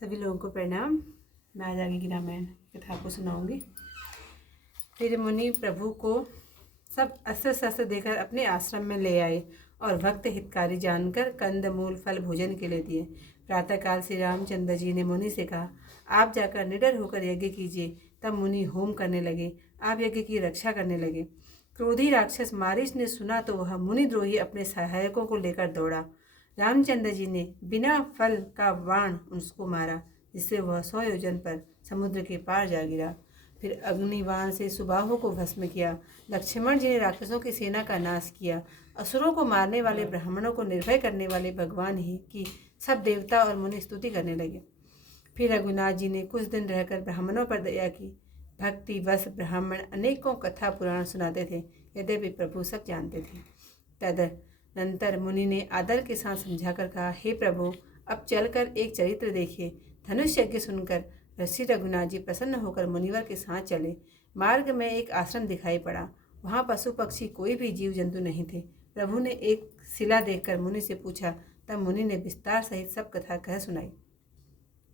सभी लोगों को प्रणाम। मैं आज आगे की रामायण कथा आपको सुनाऊंगी। फिर मुनि प्रभु को सब अस्त्र शस्त्र देकर अपने आश्रम में ले आए और भक्त हितकारी जानकर कंद मूल फल भोजन के लिए दिए। प्रातःकाल श्री रामचंद्र जी ने मुनि से कहा, आप जाकर निडर होकर यज्ञ कीजिए। तब मुनि होम करने लगे। आप यज्ञ की रक्षा करने लगे। क्रोधी राक्षस मारीच ने सुना तो वह मुनिद्रोही अपने सहायकों को लेकर दौड़ा। रामचंद्र जी ने बिना फल का बाण उसको मारा, जिससे वह 100 योजन पर समुद्र के पार जा गिरा। फिर अग्निबाण से सुबाहु को भस्म किया। लक्ष्मण जी ने राक्षसों की सेना का नाश किया। असुरों को मारने वाले ब्राह्मणों को निर्भय करने वाले भगवान ही की सब देवता और मुनि स्तुति करने लगे। फिर रघुनाथ जी ने कुछ दिन रहकर ब्राह्मणों पर दया की। भक्ति वश ब्राह्मण अनेकों कथा पुराण सुनाते थे, यद्यपि प्रभु सब जानते थे। तदनंतर मुनि ने आदर के साथ समझाकर कहा, हे प्रभु, अब चलकर एक चरित्र देखिए। धनुष यज्ञ सुनकर ऋषि रघुनाथ जी प्रसन्न होकर मुनिवर के साथ चले। मार्ग में एक आश्रम दिखाई पड़ा। वहाँ पशु पक्षी कोई भी जीव जंतु नहीं थे। प्रभु ने एक शिला देखकर मुनि से पूछा। तब मुनि ने विस्तार सहित सब कथा कह सुनाई।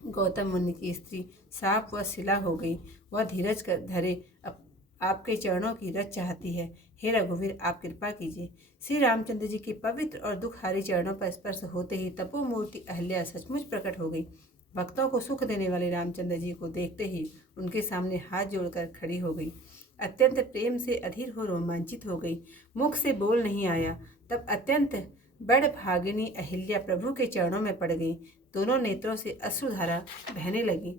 गौतम मुनि की स्त्री साप व शिला हो गई। वह धीरज कर धरे आपके चरणों की रज चाहती है। हे रघुवीर, आप कृपा कीजिए। श्री रामचंद्र जी के पवित्र और दुखहारी चरणों पर स्पर्श होते ही तपोमूर्ति अहल्या सचमुच प्रकट हो गई। भक्तों को सुख देने वाले रामचंद्र जी को देखते ही उनके सामने हाथ जोड़कर खड़ी हो गई। अत्यंत प्रेम से अधीर हो रोमांचित हो गई। मुख से बोल नहीं आया। तब अत्यंत बड़ भागिनी अहिल्या प्रभु के चरणों में पड़ गई। दोनों नेत्रों से अश्रुधारा बहने लगी।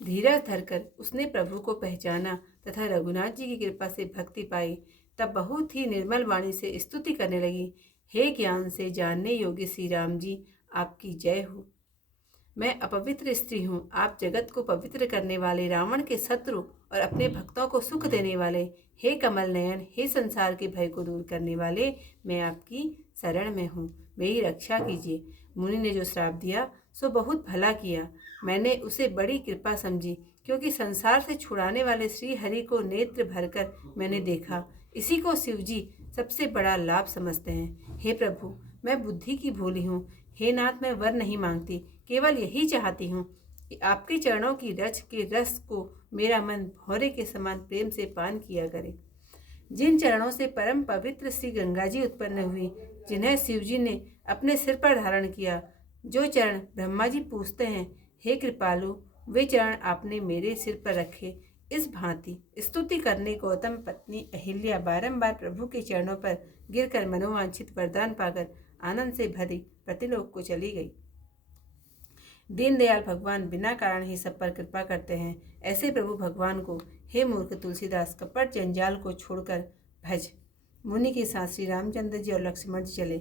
धीरज धरकर उसने प्रभु को पहचाना तथा रघुनाथ जी की कृपा से भक्ति पाई। तब बहुत ही निर्मल वाणी से स्तुति करने लगी। हे ज्ञान से जानने योग्य श्री राम जी, आपकी जय हो। मैं अपवित्र स्त्री हूँ। आप जगत को पवित्र करने वाले, रावण के शत्रु और अपने भक्तों को सुख देने वाले, हे कमल नयन, हे संसार के भय को दूर करने वाले, मैं आपकी शरण में हूँ, मेरी रक्षा कीजिए। मुनि ने जो श्राप दिया सो बहुत भला किया। मैंने उसे बड़ी कृपा समझी, क्योंकि संसार से छुड़ाने वाले श्री हरि को नेत्र भरकर मैंने देखा। इसी को शिवजी सबसे बड़ा लाभ समझते हैं। हे प्रभु, मैं बुद्धि की भोली हूँ। हे नाथ, मैं वर नहीं मांगती, केवल यही चाहती हूँ कि आपके चरणों की रज के रस को मेरा मन भौरे के समान प्रेम से पान किया करे। जिन चरणों से परम पवित्र श्री गंगा जी उत्पन्न हुई, जिन्हें शिवजी ने अपने सिर पर धारण किया, जो चरण ब्रह्मा जी पूजते हैं, हे कृपालु, वे चरण आपने मेरे सिर पर रखे। इस भांति स्तुति करने गौतम पत्नी अहिल्या बारंबार प्रभु के चरणों पर गिरकर मनोवांछित वरदान पाकर आनंद से भरी प्रतिलोक को चली गई। दीनदयाल भगवान बिना कारण ही सब पर कृपा करते हैं। ऐसे प्रभु भगवान को हे मूर्ख तुलसीदास, कपट जंजाल को छोड़कर भज। मुनि के साथ श्री रामचंद्र जी और लक्ष्मण जी चले।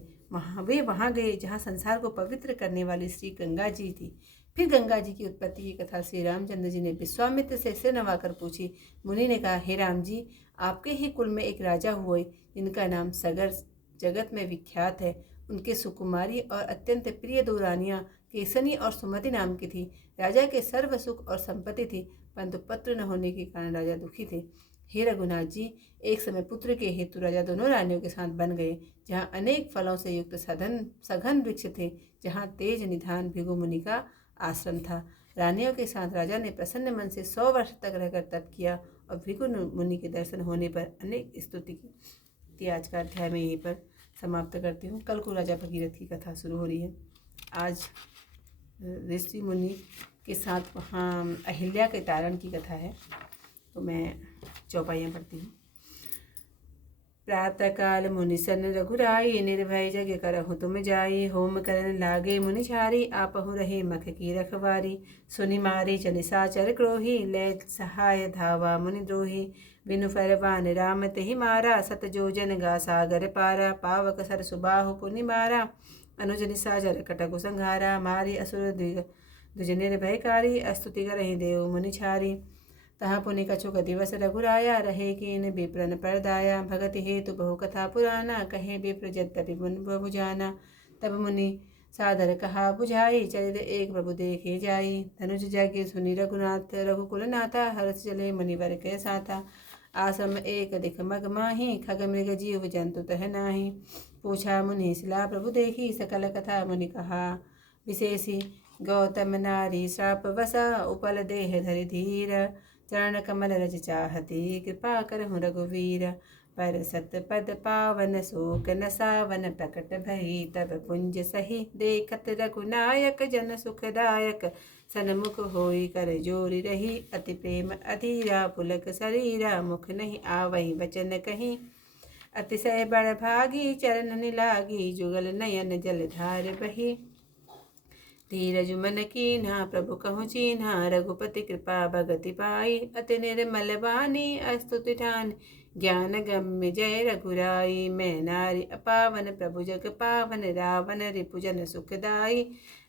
वे वहाँ गए जहाँ संसार को पवित्र करने वाली श्री गंगा जी थी। फिर गंगा जी की उत्पत्ति की कथा श्री रामचंद्र जी ने विश्वामित्र से सिर नवाकर पूछी। मुनि ने कहा, हे राम जी, आपके ही कुल में एक राजा हुए, जिनका नाम सगर जगत में विख्यात है। उनके सुकुमारी और अत्यंत प्रिय 2 रानियां केसनी और सुमति नाम की थी। राजा के सर्व सुख और संपत्ति थी, परंतु पुत्र न होने के कारण राजा दुखी थे। हे रघुनाथ जी, एक समय पुत्र के हेतु राजा दोनों रानियों के साथ बन गए, जहाँ अनेक फलों से युक्त सघन वृक्ष थे, जहाँ तेज निधान भृगु मुनि का आश्रम था। रानियों के साथ राजा ने प्रसन्न मन से 100 वर्ष तक रहकर तप किया और भृगु मुनि के दर्शन होने पर अनेक स्तुति की। आज का अध्याय में यहीं पर समाप्त करती हूँ। कल को राजा भगीरथ की कथा शुरू हो रही है। आज ऋषि मुनि के साथ वहाँ अहिल्या के तारण की कथा है, तो मैं चौपाइयाँ पढ़ती हूँ। प्रातःकाल मुनि सन रघुराई, निर्भय जग करहु तुम जाई। होम करन लागे मुनि छारी, आपहु रहे मख की रखवारी। सुनि मारी निशाचर क्रोही, ले सहाय धावा मुनि द्रोही। बिनु फरवान राम तेहि मारा, सत जोजन गा सागर पारा। पावक सर सुबाहु पुनि मारा, अनुज निशाचर कटकु संघारा। मारी असुर द्विज निर्भयकारी, स्तुति करहि देव मुनि छारी। तहाँ पुनि कछुक दिवस रघुराया, रहे कीन विप्रन परदाया। भगति हेतु बहु कथा पुराना, कहे विप्र यद्यपि मुनि बहु जाना। तब मुनि सादर कहा बुझाई, चरित एक प्रभु देखे जाई। धनुष यज्ञ सुनि रघुनाथ, रघुकुल नाथा। हर्ष चले मुनिवर के साथा। आश्रम एक दिख मग माही, खग मृग जीव जंतु तह नाही। पूछा मुनि शिला प्रभु देखी, सकल कथा मुनि कहा विशेषी। गौतम नारी श्राप वसा उपल देह धरि धीर। चरण कमल रज चाहती कृपा करहु रघुवीर। पर सत पद पावन शोक न सावन प्रकट भई। तब पुंज सही देखत रघुनायक जन सुखदायक। सनमुख होई कर जोरी रही अति प्रेम अधीरा। पुलक शरीरा मुख नहीं आवई वचन कहीं। अतिशय बड़ भागी चरण निलागी। जुगल नयन जल धार बही। धीरज मन कीन्हा प्रभु कहु चीन्हा। रघुपति कृपा भगति पाई। अति निर्मल वाणी अस्तुति ठान। ज्ञान गम्य जय रघुराई। मैं नारी अपावन प्रभु जग पावन। रावण रिपुजन सुखदाई।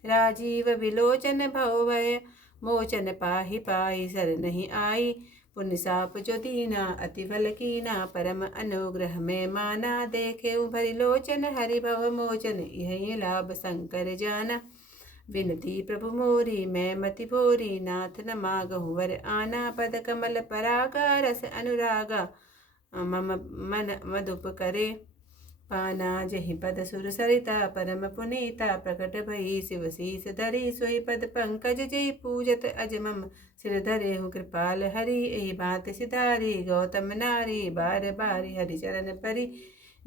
राजीव विलोचन भव भय मोचन पाहि पाई। सर नहीं आई पुण्य साप जो दीना। अति बल कीना परम अनुग्रह में माना। देखे भरि लोचन हरि भव मोचन। यही लाभ शंकर जाना। विनती प्रभु मोरी मैं मति भोरी। नाथ न मागहु वर आना। पद कमल परागा रस अनुरागा। मम मन मधुप करे पाना। जहि पद सुर सरिता परम पुनीता। प्रकट भई शिव शीस धरी। सोई पद पंकज जय पूजत अज मम सिर धरे हूँ कृपाल हरि। यही बात सिधारी गौतम नारी। बार बारी हरि चरण परी।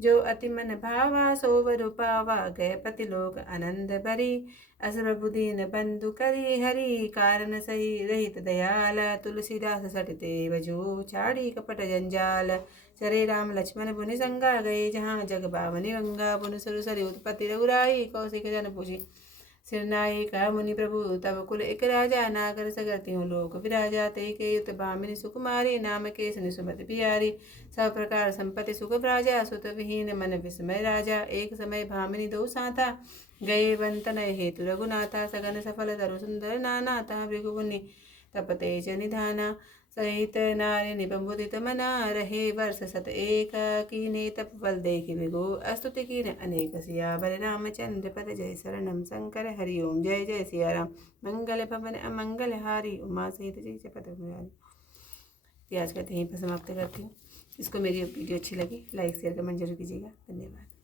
जो अति मन भावा सोवर पावा। गए पति लोक आनंद भरी। अस प्रभु दीन बंधु करी हरि। कारण सही रहित दयाल। तुलसीदास सटते बजो छाड़ी कपट जंजाल। चरे राम लक्ष्मण पुनि संगा। गए जहाँ जग बावनि गंगा। पुन सुर सरि उत्पत्ति रघुराई। कौशिक जन पूजी सिरनाई। कहा मुनि प्रभु तब कुल एक राजा। नागर सगर त्यों लोक विराजा। ते के युत भामिनी सुकुमारी। नाम के सुमति बिहारी। सब प्रकार संपत्ति सुख राजा। सुत विहीन मन विस्मय राजा। एक समय भामिनी दो साथा। गए बंतन हेतु रघुनाथा। सगन सफल तरु सुंदर नाना। तहाँ भृगुमुनि तपतेज निधाना। सहित नारी निबंबुदित मना। रहे वर्ष सत एक कीने तप बल देखि विगो। स्तुति कीन अनेक सियावर रामचंद्र पद जय शरणम शंकर हरि ओम। जय जय सिया राम। मंगल भवन अमंगल हारी। उमा सहित जय जय पद मुरारी। आज का यहीं पर समाप्त करती हूँ। इसको मेरी वीडियो अच्छी लगी लाइक शेयर कमेंट जरूर कीजिएगा। धन्यवाद।